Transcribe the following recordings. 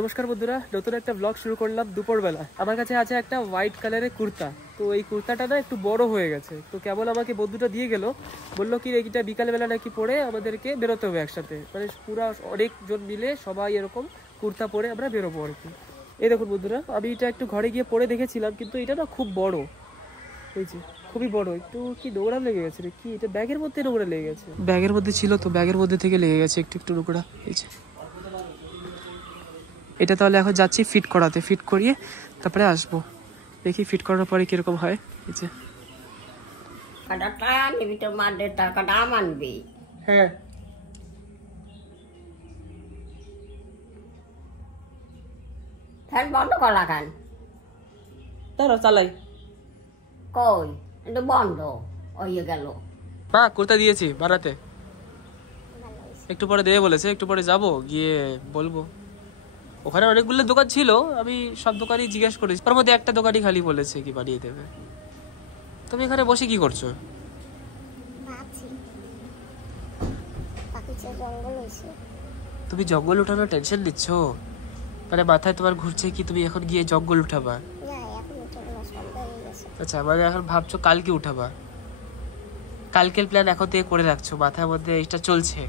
নমস্কার বন্ধুরা, নতুন একটা ব্লগ শুরু করলাম দুপুরবেলা। আমার কাছে আছে একটা হোয়াইট কালারের কুর্তা। তো এই কুর্তাটা না একটু বড় হয়ে গেছে, তো কেবল আমাকে বন্ধুটা দিয়ে গেল, বললো কি এইটা বিকালবেলা নাকি পরে আমাদেরকে বেরোতে হবে একসাথে, মানে পুরো অনেকজন মিলে সবাই এরকম কুর্তা পরে আমরা বেরোবো আর কি। এই দেখুন বন্ধুরা, আমি এটা একটু ঘরে গিয়ে পরে দেখেছিলাম, কিন্তু এটা না খুব বড়, এই যে খুবই বড়। একটু কি নোংরা লেগে গেছে কি, এটা ব্যাগের মধ্যে নোংরা লেগে গেছে, ব্যাগের মধ্যে ছিল তো ব্যাগের মধ্যে থেকে লেগে গেছে একটু একটু নোংরা। এই যে এটা তাহলে এখন যাচ্ছি ফিট করাতে, ফিট করিয়ে তারপরে আসবো, দেখি ফিট করার পরে কিরকম হয়। এই যে হ্যাঁ ফ্যান বন্ধ করা কেন? তারা চালাই কই এটা বন্ধ হয়ে গেল। মা কুর্তা দিয়েছি বানাতে, একটু পরে দেবে বলেছে, একটু পরে যাব গিয়ে বলবো। ওখানে অনেকগুলো দোকান ছিল, আমি সব দোকানই জিজ্ঞেস করেছি, তার মধ্যে একটা দোকানই খালি বলেছে কি বানিয়ে দেবে। তুমি এখানে বসে কি করছো? তুমি জঙ্গল উঠানোর টেনশন নিচ্ছ, মানে মাথায় তোমার ঘুরছে কি তুমি এখন গিয়ে জঙ্গল উঠাবা? আচ্ছা, মানে এখন ভাবছো কালকে উঠাবা, কালকের প্ল্যান এখন থেকে করে রাখছো, মাথার মধ্যে এটা চলছে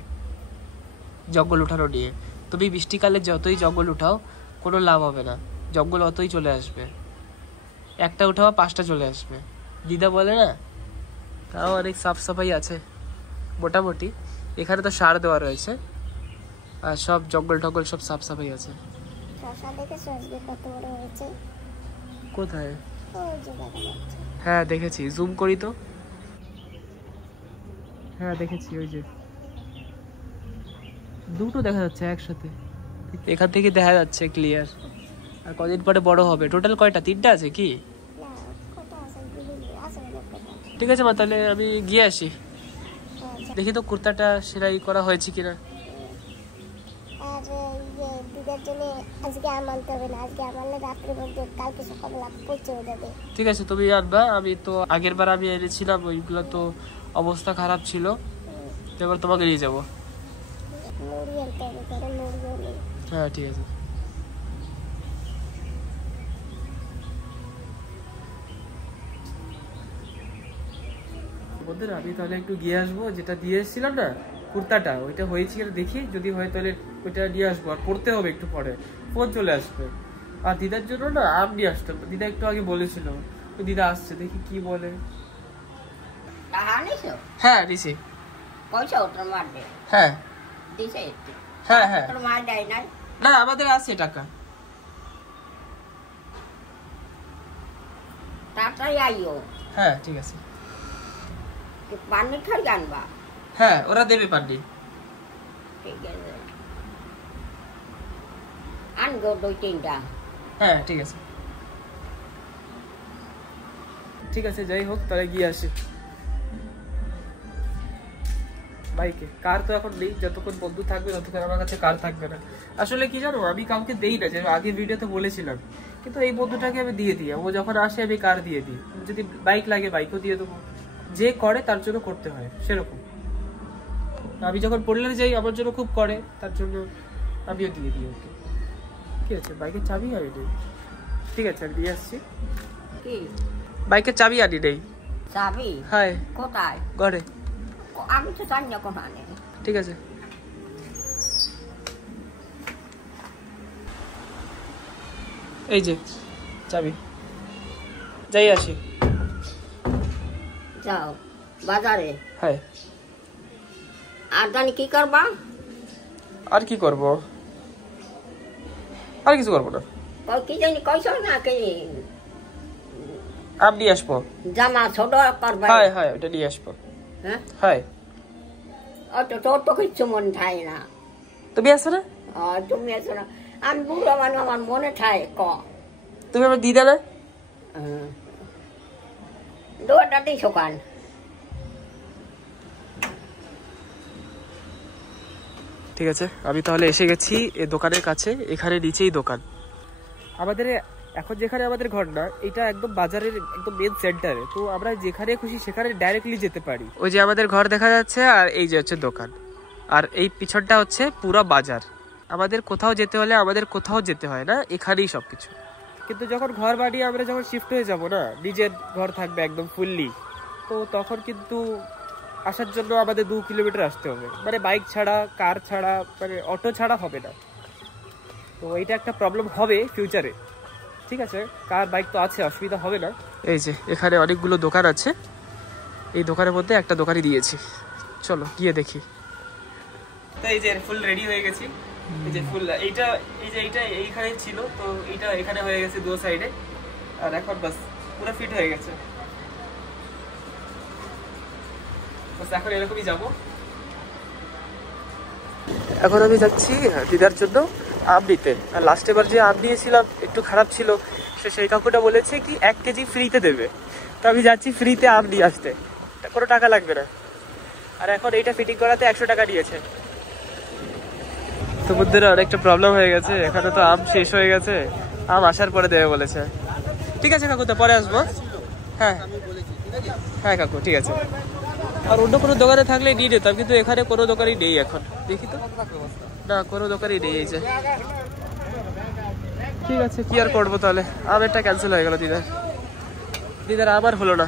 জঙ্গল উঠানো নিয়ে। তুমি বৃষ্টিকালে যতই জঙ্গল উঠাও কোনো লাভ হবে না, জঙ্গল অতই চলে আসবে। একটা উঠাও 5টা চলে আসবে, দিদা বলে না। তাও অনেক সাফ সাফাই আছে মোটামুটি, এখানে তো সার দেওয়া রয়েছে আর সব জঙ্গল টঙ্গল সব সাফ সাফাই আছে। কোথায়? হ্যাঁ দেখেছি, জুম করি তো। হ্যাঁ দেখেছি, ওই যে দুটো দেখা যাচ্ছে একসাথে, এখান থেকে দেখা যাচ্ছে ক্লিয়ার। আর কদিন পরে বড় হবে। টোটাল কয়টা? 3টা আছে কি? ঠিক আছে মা, তাহলে আমি গিয়ে আসি, দেখি তো কুর্তাটা সেলাই করা হয়েছে কিনা। ঠিক আছে তুমি আনবা, আমি তো আগের বার আমি এনেছিলাম ওইগুলো তো অবস্থা খারাপ ছিল, এবার তোমাকে নিয়ে যাবো। হ্যাঁ ঠিক আছে। বন্ধুরা আমি তাহলে একটু গিয়ে আসবো, যেটা দিয়ে এসেছিলাম না কুর্তাটা, ওইটা হয়েছে কিনা দেখি, যদি হয় তাহলে ওইটা নিয়ে আসবো। আর পড়তে হবে একটু পরে, ফোন চলে আসবে। আর দিদার জন্য না আম নিয়ে আসতাম, দিদা একটু আগে বলেছিল, তো দিদা আসছে, দেখি কি বলে। হ্যাঁ দিছি। হ্যাঁ হ্যাঁ হ্যাঁ না আমাদের আছে টাকা। হ্যাঁ ঠিক আছে। পানি খাই জানবা? হ্যাঁ ওরা দেবে পানি। ঠিক আছে আনগো 2-3টা। হ্যাঁ ঠিক আছে। ঠিক আছে যাই হোক, তাহলে গিয়ে আসি। বাইকে, কার তো এখন নেই, যতক্ষণ বন্ধু থাকবে ততক্ষণ আমার কাছে কার থাকবে না। আসলে কি জানো, আমি কাউকে দেই না, যে আগে ভিডিওতে বলেছিলাম, কিন্তু এই বন্ধুটাকে আমি দিয়ে দিই। ও যখন আসে আমি কার দিয়ে দিই, যদি বাইক লাগে বাইকও দিয়ে দেবো, যে করে তার জন্য করতে হয় সেরকম। আমি যখন পড়লে যাই আমার জন্য খুব করে, তার জন্য আমিও দিয়ে দিই ওকে। ঠিক আছে, বাইকের চাবি আনি নেই। ঠিক আছে আমি দিয়ে আসছি। কি বাইকের চাবি আনি নেই? চাবি? হ্যাঁ। কোথায়? ঘরে। আমি তো জানি না কোথায় নেই। ঠিক আছে। এই যে চাবি, যাই আসি। যাও বাজারে। হ্যাঁ। আর জানি কি করবা? আর কি করব, আর কিছু করবো না। কি জানি কইছ না কি আম নিয়ে আসবো। জামা ছোট করবা? হ্যাঁ হ্যাঁ ওটা নিয়ে আসবো। হ্যাঁ হ্যাঁ। তো তোর তো কিছু মন ঠাই না। তুমি আসো না? তুমি আছো না, আমি বুড়ো মানুষ, আমার মনে ঠাই ক। তুমি আমার দিদা না? দুটা দিছো কান। ঠিক আছে, আমি তাহলে এসে গেছি এই দোকানের কাছে, এখানে নিচেই দোকান আমাদের। এখন যেখানে আমাদের ঘর না, এটা একদম বাজারের একদম মেন সেন্টারে, তো আমরা যেখানে খুশি সেখানে ডাইরেক্টলি যেতে পারি। ওই যে আমাদের ঘর দেখা যাচ্ছে, আর এই যে হচ্ছে দোকান, আর এই পিছনটা হচ্ছে পুরো বাজার। আমাদের কোথাও যেতে হলে আমাদের কোথাও যেতে হয় না, এখানেই সবকিছু। কিন্তু যখন ঘর বানিয়ে আমরা যখন শিফট হয়ে যাব না, নিজের ঘর থাকবে একদম ফুললি, তো তখন কিন্তু আসার জন্য আমাদের 2 কিলোমিটার আসতে হবে, মানে বাইক ছাড়া, কার ছাড়া, মানে অটো ছাড়া হবে না। তো এইটা একটা প্রবলেম হবে ফিউচারে। ঠিক আছে, কার বাইক তো আছে, অসুবিধা হবে না। এই যে এখানে অনেকগুলো দোকান আছে, এই দোকানের মধ্যে একটা দোকানই দিয়েছি, চলো গিয়ে দেখি। তো এই যে ফুল রেডি হয়ে গেছি, এই যে ফুল এইটা, এই যে এইটা এইখানে ছিল, তো এইটা এখানে হয়ে গেছে 2 সাইডে, আর এখন বাস পুরো ফিট হয়ে গেছে। বাস এখন এরকমই যাব। এখন আমি যাচ্ছি দিদার জন্য আম নিতে। আর লাস্ট বার যে আম নিয়েছিলাম একটু খারাপ ছিল, সেই কাকুটা বলেছে কি 1 কেজি ফ্রিতে দেবে। তো আমি যাচ্ছি ফ্রিতে আম নিয়ে আসতে, কোনো টাকা লাগবে না। আর এখন এইটা ফিটিং করাতে 100 টাকা নিয়েছে। তো বুদ্ধের অনেকটা প্রবলেম হয়ে গেছে, এখানে তো আম শেষ হয়ে গেছে, আম আসার পরে দেবে বলেছে। ঠিক আছে কাকু, তো পরে আসবো। হ্যাঁ হ্যাঁ কাকু, ঠিক আছে। আর অন্য কোনো দোকানে থাকলে নিয়ে নিতাম, কিন্তু এখানে কোনো দোকানই নেই এখন, দেখি তো না, কোনো দোকানই নেই। এই যে ঠিক আছে, কি আর করবো তাহলে, আমেরটা ক্যান্সেল হয়ে গেল দিদার আবার হলো না।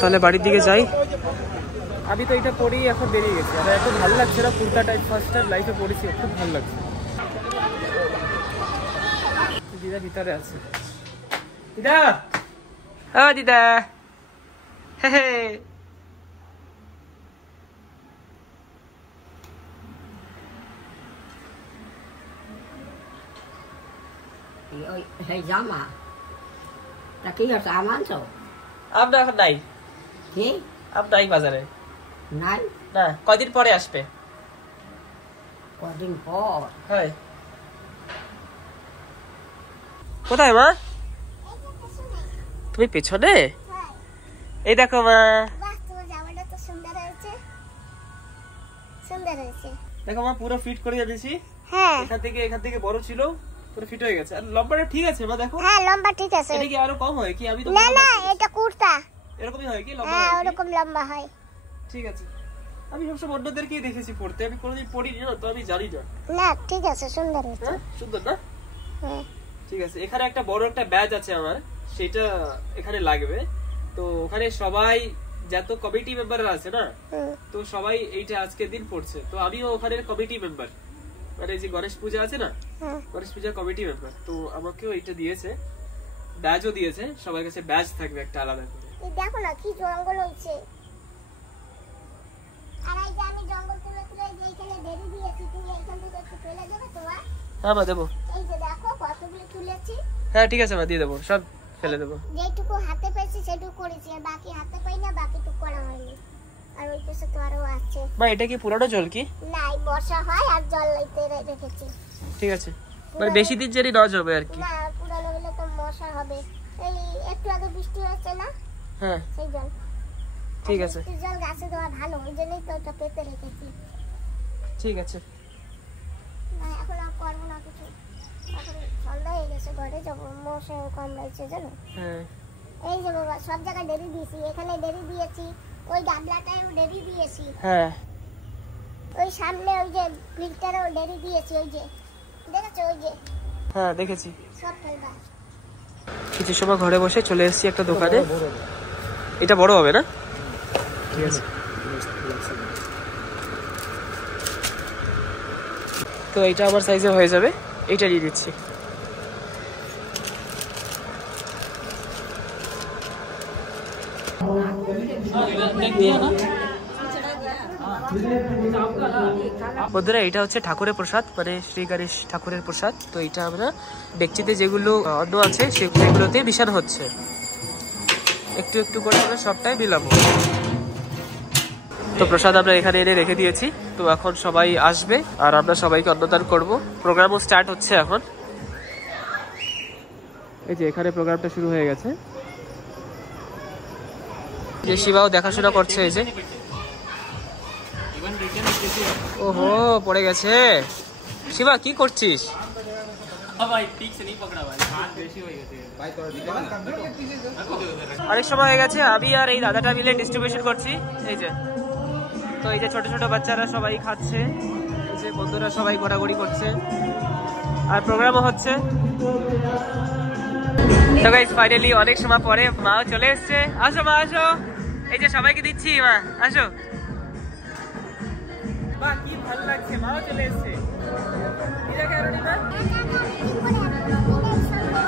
তাহলে বাড়ির দিকে যাই। আমি তো এটা পরেই এখন বেরিয়ে গেছি, আর এত ভালো লাগছে না কুর্তাটা, ফার্স্ট টাইম লাইফে পরেছি, খুব ভালো লাগছে। দিদা ভিতরে আছে, দিদা, ও দিদা, হে হে। সেই জামা তা কি হচ্ছে, আম আনছো? আম না এখন নাই, কি আম নাই বাজারে, নাই না, কয়দিন পরে আসবে। কদিন পর? হয় কোথায় মা? তুমি পেছনে? এই দেখো মা, দেখো মা পুরো ফিট করে দিয়েছি। হ্যাঁ, এখান থেকে বড় ছিল, পুরো ফিট হয়ে গেছে। আর লম্বাটা ঠিক আছে মা, দেখো। হ্যাঁ লম্বা ঠিক আছে। এটা কি আরো কম হয় কি? আমি তো না না, এটা কুর্তা এরকমই হয় কি, লম্বা হ্যাঁ হয় কি? ওরকম লম্বা হয়। ঠিক আছে, আমি সবসময় অন্যদেরকেই দেখেছি পড়তে, আমি কোনোদিন পড়িনি না, তো আমি জানি না। না ঠিক আছে, সুন্দর হয়েছে। হ্যাঁ সুন্দর না? হ্যাঁ ঠিক আছে। এখানে একটা বড় একটা ব্যাজ আছে আমার, সেটা এখানে লাগবে। তো ওখানে সবাই যত কমিটি মেম্বাররা আছে না, তো সবাই এইটা আজকের দিন পড়ছে। তো আমিও ওখানে কমিটি মেম্বার, মানে যে গণেশ পূজা আছে না, গণেশ পূজা কমিটি মেম্বার। তো আমাকেও এইটা দিয়েছে, ব্যাজও দিয়েছে, সবার কাছে ব্যাজ থাকবে একটা আলাদা করে। এই দেখো না কি জঙ্গল হচ্ছে, আর এই যে আমি জঙ্গল তুলে তুলে এইখানে দেরি দিয়েছি, তুমি এইখান থেকে একটু ফেলে দেবে তোমার? হ্যাঁ মা দেবো। এই যে দেখো কতগুলো তুলেছি। হ্যাঁ ঠিক আছে মা, দিয়ে দেবো, সব ফেলে দেবো। যেটুকু হাতে পেয়েছি সেটুকু করেছি, আর বাকি হাতে পাই না, বাকিটুকু করা হয়নি। আর ওই পাশে তো আরো আছে। মা এটা কি পুরানো জল কি? না, এই বর্ষা হয় আর জল লইতে রেখেছি। ঠিক আছে, মানে বেশি দিন জানি না যাবে আর কি। না, পুরানো হলে তো মশা হবে। এই একটু আগে বৃষ্টি হয়েছে না, হ্যাঁ সেই জল। ঠিক আছে, বৃষ্টির জল গাছে দেওয়া ভালো, ওই জন্যই তো ওটা পেতে রেখেছি। ঠিক আছে। না এখন আর করবো না কিছু, এখন সন্ধ্যা হয়ে গেছে, ঘরে যাবো, মশা কামড়াইছে জানো। হ্যাঁ এই যে বাবা, সব জায়গায় দেরি দিয়েছি, এখানে দেরি দিয়েছি, ওই গাবলাটায়ও দেরি দিয়েছি, হ্যাঁ ওই সামনে ওই যে ফিল্টারেও দেরি দিয়েছি, ওই যে দেখেছো, ওই যে হ্যাঁ দেখেছি। সব ফেলবা। কিছু সময় ঘরে বসে চলে এসেছি একটা দোকানে। এটা বড় হবে না? ঠিক আছে। তো এইটা আমার সাইজে হয়ে যাবে, এইটা নিয়ে দিচ্ছি। বন্ধুরা, এটা হচ্ছে ঠাকুরের প্রসাদ, মানে শ্রী গণেশ ঠাকুরের প্রসাদ। তো এটা আমরা ডেকচিতে যেগুলো অন্ন আছে সেগুলোতে মিশানো হচ্ছে, একটু একটু করে আমরা সবটাই মিলাবো। তো প্রসাদ আমরা এখানে এনে রেখে দিয়েছি, তো এখন সবাই আসবে আর আমরা সবাইকে অন্নদান করব। প্রোগ্রামও স্টার্ট হচ্ছে এখন। এই যে এখানে প্রোগ্রামটা শুরু হয়ে গেছে, যে শিবাও দেখাশোনা করছে। এই যে ওহো পড়ে গেছে। শিবা কি করছিস? অনেক সময় হয়ে গেছে, আমি আর এই দাদাটা মিলে ডিস্ট্রিবিউশন করছি। এই যে, তো এই যে ছোট ছোট বাচ্চারা সবাই খাচ্ছে, এই যে বন্ধুরা সবাই ঘোরাঘুরি করছে আর প্রোগ্রামও হচ্ছে। তো গাইস ফাইনালি অনেক সময় পরে মাও চলে এসছে। আসো মা আসো, এই যে সবাইকে দিচ্ছি, মা আসো। মা কি ভালো লাগছে, মাও চলে এসছে।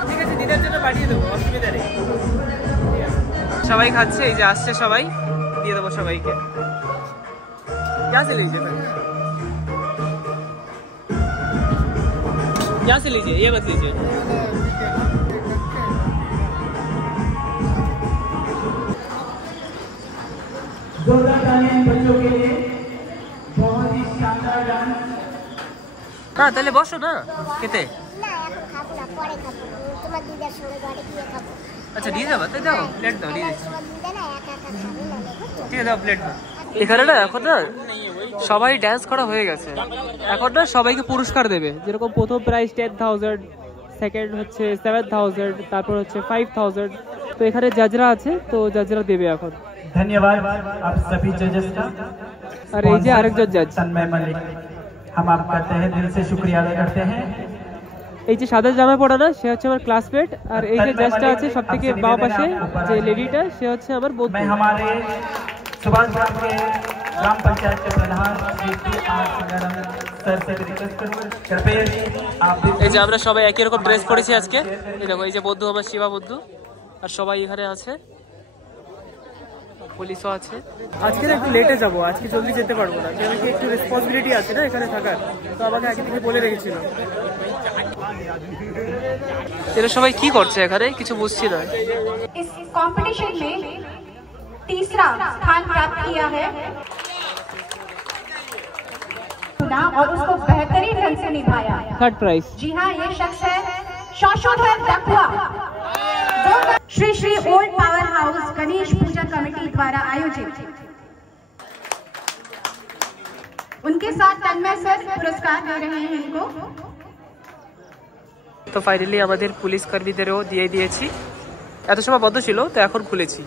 ঠিক আছে, দিদার জন্য পাঠিয়ে দেবো, অসুবিধা নেই। সবাই খাচ্ছে, এই যে আসছে সবাই, দিয়ে দেবো সবাইকে। से लीजिए यहाँ से लीजिए, ये मत लीजिए। बच्चों के लिए बहुत ही शानदार डांस। हाँ তাহলে বসো না খেতে। না এখন খাবো না, পরে খাবো, তোমার দিদার সঙ্গে ঘরে গিয়ে খাবো। আচ্ছা দিয়ে দাও, তাই দাও প্লেট দাও, দিয়ে দিচ্ছি। দিদা না একা একা খাবে না, ঠিক আছে দাও প্লেট দাও। এখানে না এখন না সবাই ডান্স করা হয়ে গেছে, এখন না সবাইকে পুরস্কার দেবে। যেরকম প্রথম প্রাইজ 10,000, সেকেন্ড হচ্ছে 7,000, তারপর হচ্ছে 5,000। তো এখানে জাজরা আছে, তো জাজরা দেবে এখন। धन्यवाद आप सभी जजेस का। আর এই যে আরেকজন জাজ तन्मय मलिक, हम आपका तहे दिल से शुक्रिया अदा करते हैं। এই যে সাদা জামা পরা না, সে হচ্ছে আমার ক্লাসমেট। আর এই যে জাজটা আছে সব থেকে বাম পাশে, যে লেডিটা, সে হচ্ছে আমার বন্ধু। मैं हमारे सुभाष ग्राम के ग्राम पंचायत के प्रधान सर से रिक्वेस्ट करूंगा, कृपया आप এই যে আমরা সবাই একই রকম ড্রেস পরেছি আজকে। এই দেখো, এই যে বন্ধু আমার শিবা বন্ধু, আর সবাই এখানে আছে, পুলিশও আছে। আজকে একটু লেটে যাবো, আজকে জলদি যেতে পারবো না, কারণ কি একটু রেসপন্সিবিলিটি আছে না এখানে থাকার, তো আমাকে আগে থেকে বলে রেখেছিল। এরা সবাই কি করছে এখানে কিছু বুঝছি না। इस कंपटीशन में तीसरा स्थान प्राप्त किया है और उसको बेहतरीन ढंग से निभाया। Third prize. जी हाँ, ये शख्स है Shoshodhar Dakhua, Shri Shri old power house Ganesh Puja committee द्वारा आयोजित। उनके साथ तन्मय सर पुरस्कार दे रहे हैं इनको। তো ফাইনালি আমাদের পুলিশ কর্মীদেরও দিয়ে দিয়েছি, এত সময় বন্ধ ছিল তো এখন খুলেছি।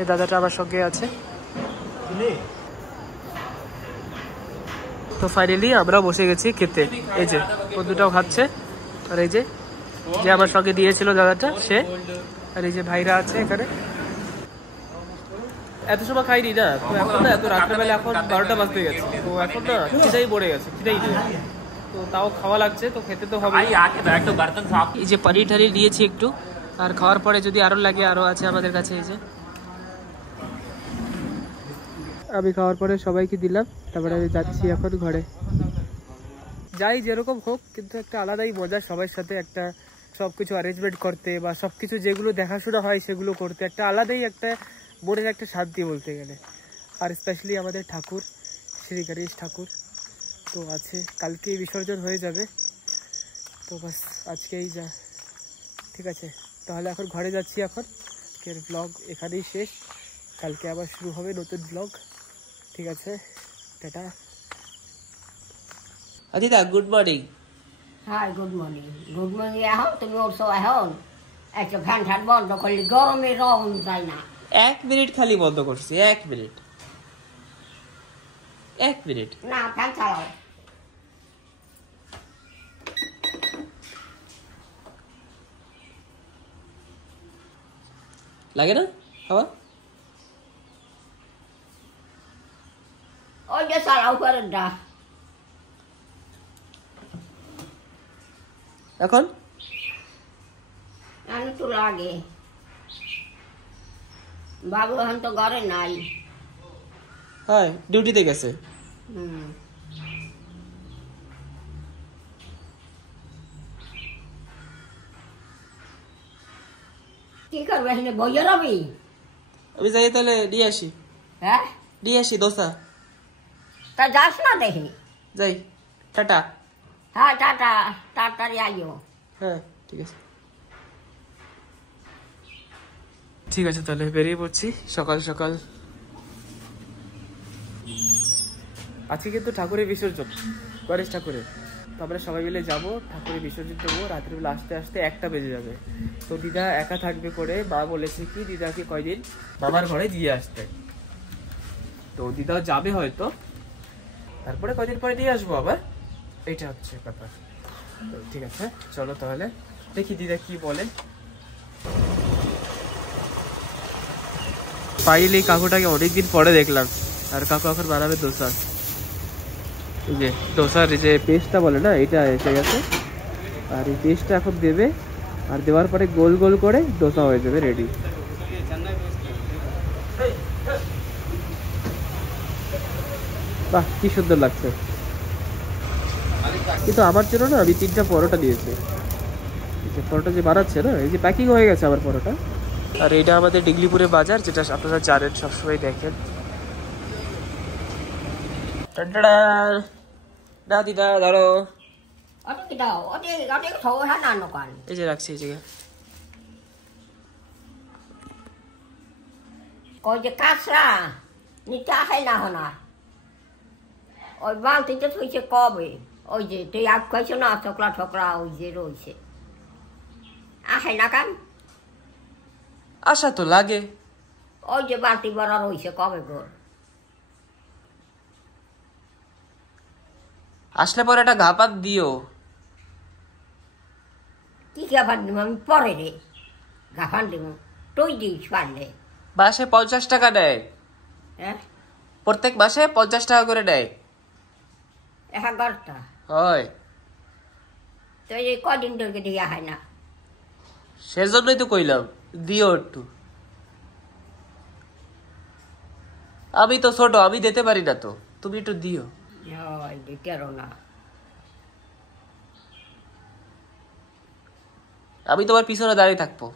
এই দাদাটা আমার সঙ্গে আছে। তো ফাইনালি আমরা বসে গেছি খেতে, এই যে বন্ধুটাও খাচ্ছে, আর এই যে যে আমার সঙ্গে দিয়েছিল দাদাটা সে, আর এই যে ভাইরা আছে এখানে। এত সময় খাইনি না, তো এখন না এত রাত্রেবেলা, এখন 12টা বাজতে গেছে, তো এখন না খিদাই পড়ে গেছে, খিদাই নেই, তো তাও খাওয়া লাগছে, তো খেতে তো হবে। এই যে পনির ঠারি দিয়েছি একটু, আর খাওয়ার পরে যদি আরো লাগে আরো আছে আমাদের কাছে। এই যে আমি খাওয়ার পরে সবাইকে দিলাম, তারপরে আমি যাচ্ছি এখন ঘরে। যাই যেরকম হোক, কিন্তু একটা আলাদাই মজা সবার সাথে একটা সবকিছু অ্যারেঞ্জমেন্ট করতে, বা সবকিছু যেগুলো দেখাশোনা হয় সেগুলো করতে, একটা আলাদাই একটা মনের একটা শান্তি বলতে গেলে। আর স্পেশালি আমাদের ঠাকুর শ্রী গণেশ ঠাকুর তো আছে, কালকে বিসর্জন হয়ে যাবে, তো বাস আজকেই যা। ঠিক আছে, তাহলে এখন ঘরে যাচ্ছি। এখন আজকের ব্লগ এখানেই শেষ, কালকে আবার শুরু হবে নতুন ব্লগ। ঠিক আছে, tata. Adita good morning. Hi good morning. Good morning এখন তুমি ওর সব এখন একটা ফ্যান ঠান বন্ধ করলে গরমে রহন যায় না। 1 মিনিট খালি বন্ধ করছি, 1 মিনিট, 1 মিনিট না ফ্যান চালাও। লাগে না হাওয়া? ওই যে চালাও করেন না এখন তো লাগে। বাবু এখন তো ঘরে নাই। হ্যাঁ, ডিউটিতে গেছে। কি করবে এখানে বইয়ে রবি? আমি যাই তাহলে দিয়ে আসি। হ্যাঁ দিয়ে আসি দোসা। তা যাস না দেখি। যাই, টাটা। হ্যাঁ টাটা, তাড়াতাড়ি আইও। হ্যাঁ ঠিক আছে, ঠিক আছে তাহলে বেরিয়ে পড়ছি সকাল সকাল। আজকে কিন্তু ঠাকুরের বিসর্জন, গণেশ ঠাকুরের, তো আমরা সবাই মিলে যাবো ঠাকুরের বিসর্জন দেবো। রাত্রিবেলা আসতে আসতে 1টা বেজে যাবে। তো দিদা একা থাকবে করে, মা বলেছে কি দিদাকে কয়দিন মামার ঘরে দিয়ে আসতে, তো দিদাও যাবে হয়তো। তারপরে কদিন পরে নিয়ে আসবো আবার, এইটা হচ্ছে ব্যাপার। তো ঠিক আছে, চলো তাহলে দেখি দিদা কি বলে। ফাইনালি কাকুটাকে অনেকদিন পরে দেখলাম, আর কাকু এখন বানাবে দোসা। এই যে দোসার এই যে পেস্টটা বলে না, এটা এসে গেছে, আর এই পেস্টটা এখন দেবে, আর দেওয়ার পরে গোল গোল করে দোসা হয়ে যাবে রেডি। বাহ, কি সুন্দর লাগছে। কিন্তু আমার জন্য না আমি 3টা পরোটা দিয়েছি। পরোটা যে বানাচ্ছে না, এই যে প্যাকিং হয়ে গেছে আমার পরোটা। আর এটা আমাদের ডিগলিপুরে বাজার, যেটা আপনারা জানেন, সবসময় দেখেন। না দিদা ধরো, এই যে রাখছি এই জায়গায়। কই যে কাঁচরা নিতে আসে না হনার, ওই বালতিতে থইছে কবে, ওই যে তুই আগ খাইছো না ছোকরা ছোকরা ওই যে রয়েছে, আসে না কাম। আশা তো লাগে, ওই যে বালতি বড় রয়েছে কবে গোর। আসলে পরে একটা ঘাপাত দিও। কি গাফান দিব আমি পরে রে, গাফান দিব তুই দিস পারলে। মাসে 50 টাকা দেয়, হ্যাঁ প্রত্যেক মাসে 50 টাকা করে দেয়। 11টা হয়, তো এই কদিন ধরে দিয়া হয় না। সেজন্যই তো কইলাম দিও একটু। আমি তো ছোট, আমি দিতে পারি না, তো তুমি একটু দিও। দিতেরও না, আমি তোমার পিছনে দাঁড়িয়ে থাকবো।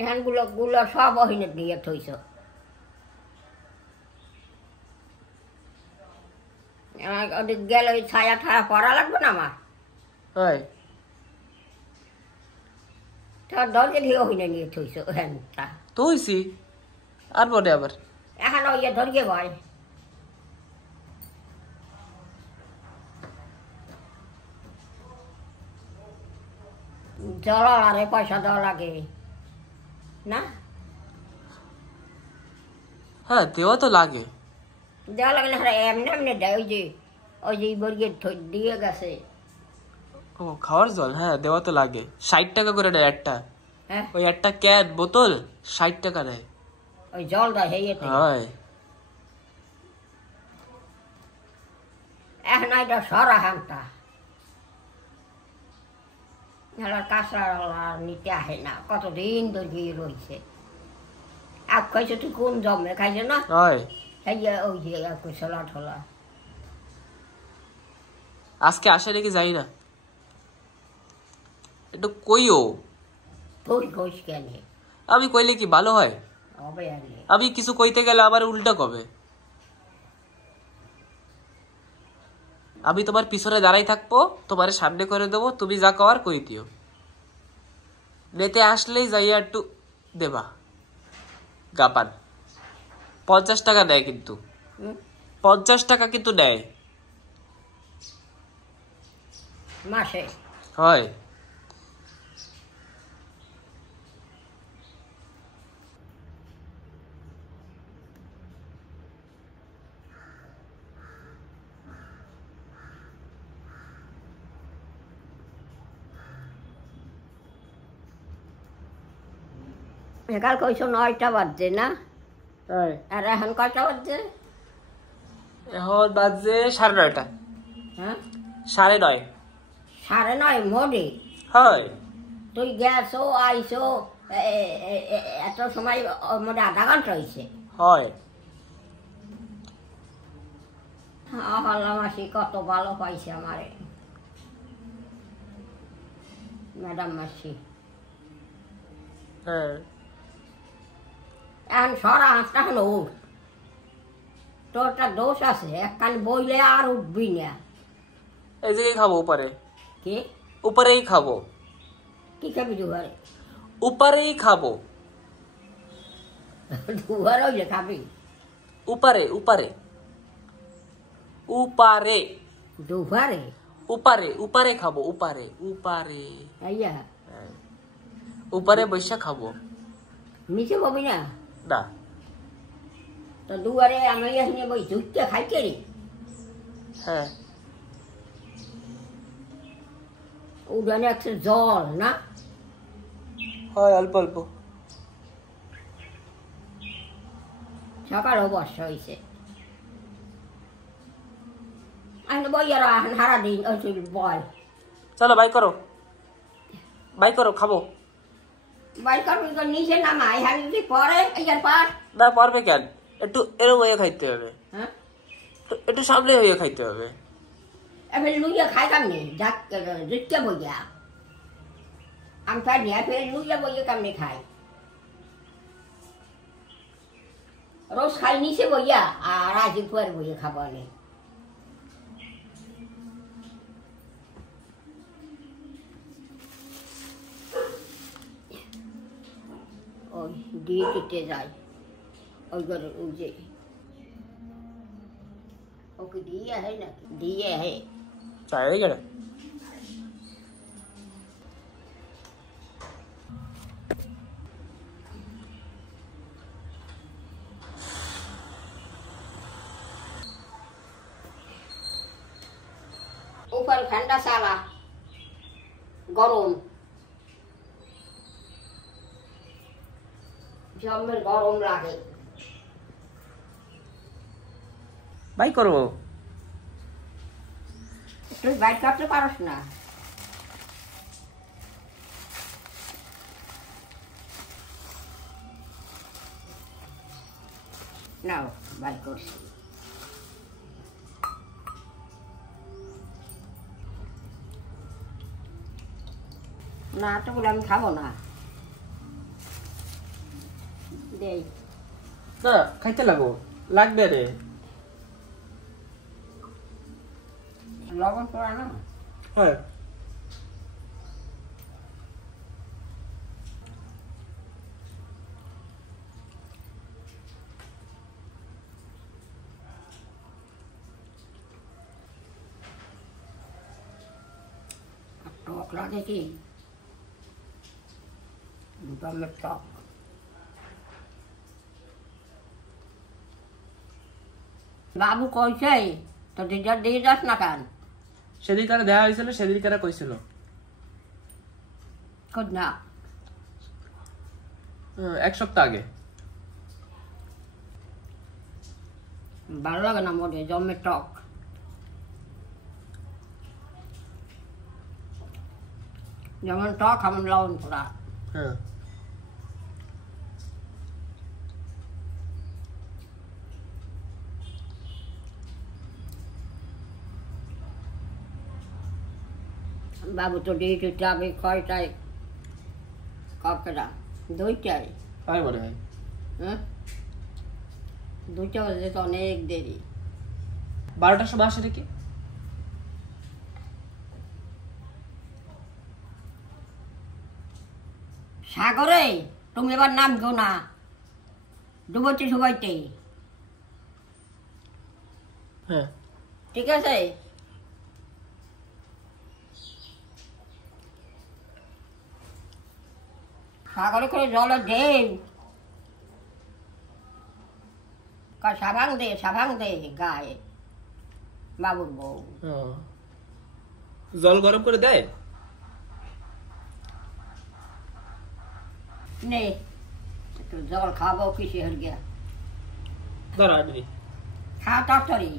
এখান গুলো গুলো সব অহিনে দিয়ে থইছ। ওদিক গেলে ওই ছায়া ঠায়া পড়া লাগবে না আমার, হয় তোর দরজে দিয়ে অহিনে নিয়ে থইছ। হ্যানটা তো হইছি, আর মনে আবার এখন ওই যে ধরিয়ে ভাই জল আরে পয়সা দেওয়া লাগে না, হ্যাঁ দেওয়া তো লাগে। দেওয়া লাগে না, এমনি এমনি দেয়। ওই যে বর্গে দিয়ে গেছে। ও খাওয়ার জল, হ্যাঁ দেওয়া তো লাগে। 60 টাকা করে নেয় একটা, হ্যাঁ ওই একটা ক্যান বোতল 60 টাকা নেয়। ওই জল দেয় হেয়েতে। হয় এখন এটা সরা হানটা কাঁচরা নিতে আসে না, কতদিন ধরে গিয়ে রয়েছে। আগ খাইছো তুই কোন জমে খাইছো না, হয়। ওই যে ছোলা ঠোলা আজকে আসে নাকি যাই না, একটু কইও। তুই কইস কেন, আমি কইলে কি ভালো হয়? হবে আগে আমি কিছু কইতে গেলে আবার উল্টা কবে। আমি তোমার পিছনে দাঁড়াই থাকবো, তোমার সামনে করে দেবো, তুমি যা কওয়ার কই দিও। নেতে আসলেই যাইয়া একটু দেবা গাপান। 50 টাকা নেয় কিন্তু, 50 টাকা কিন্তু নেয় মাসে। হয়। কাল কইছো 9টা বাজছে না, হয় আর এখন কয়টা বাজছে? এখন বাজে 9:30। হ্যাঁ 9:30। 9:30 মোডে। হয় তুই গেছো আইসো এত সময় মধ্যে আধা ঘন্টা হয়েছে। হয় মাসি কত ভালো পাইছে আমারে ম্যাডাম মাসি। হ্যাঁ এখন সরা হাঁসটা হলো উঠ, তোর একটা দোষ আছে, একখান বইলে আর উঠবি না। এই জায়গায় খাবো, উপরে কি উপরেই খাবো, কি খাবি দুঘরে? উপরেই খাবো। দুঘরে হইলে খাবি? উপরে উপরে উপরে দুঘরে উপরে উপরে খাবো, উপরে উপরে আইয়া উপরে বৈশা খাবো। নিচে পাবি না? না তো দুয়ারে আমি এখানে বই ঝুঁকতে খাইতে রে হ্যাঁ উঠানে একটা জল না হয় অল্প অল্প সকালও বর্ষা হয়েছে আমি বই আর হারা দিন ওই বল চলো বাই করো খাবো বাই করবি তো নিচে নামাই আমি যদি পরে ইয়ার পার না পারবে কেন একটু এরম হয়ে খাইতে হবে হ্যাঁ একটু সামনে হয়ে খাইতে হবে এবার লুইয়া খাইতাম নি যাক ঝুঁকতে বইয়া আমি খাই নি ফের লুইয়া বইয়া কেমনি খাই রোজ খাই নিচে বইয়া আর আজ পরে বইয়া খাবো নি ওই দিয়ে দিতে যাই ওই ঘরে ওই যে ওকে দিয়ে है নাকি দিয়ে है চাই গেলে ऊपर ठंडा साला गरम जब गरम लागे বাই করো তুই বাইট করতে পারস না নাও বাইট করছি না এতগুলো আমি খাবো না দেই না খাইতে লাগবে রে লবণ পড়া না হ্যাঁ টক লাগে কি দমের টক বাবু কইছে তো দিদার দিয়ে যাস না কেন সেদিনকার দেওয়া হয়েছিল সেদিনকার কইছিল খোঁজ না এক সপ্তাহ আগে ভালো লাগে না মোটে জমের টক যেমন টক আমার লবণ পোড়া হ্যাঁ বাবু তো ডিউটি যাবে কয়টায় কপটা 2টায় তাই মনে হয় হ্যাঁ 2টা বাজে তো অনেক দেরি 12টার সময় আসে নাকি সাগরে তুমি এবার নামছো না ডুবোতে সবাইতে হ্যাঁ ঠিক আছে সাগরে করে জলে ঢেউ সাবাং দে গায়ে বাবুর বউ জল গরম করে দেয় নে একটু জল খাবো কিসে হল গিয়া ধরো আনবি খা তরকারি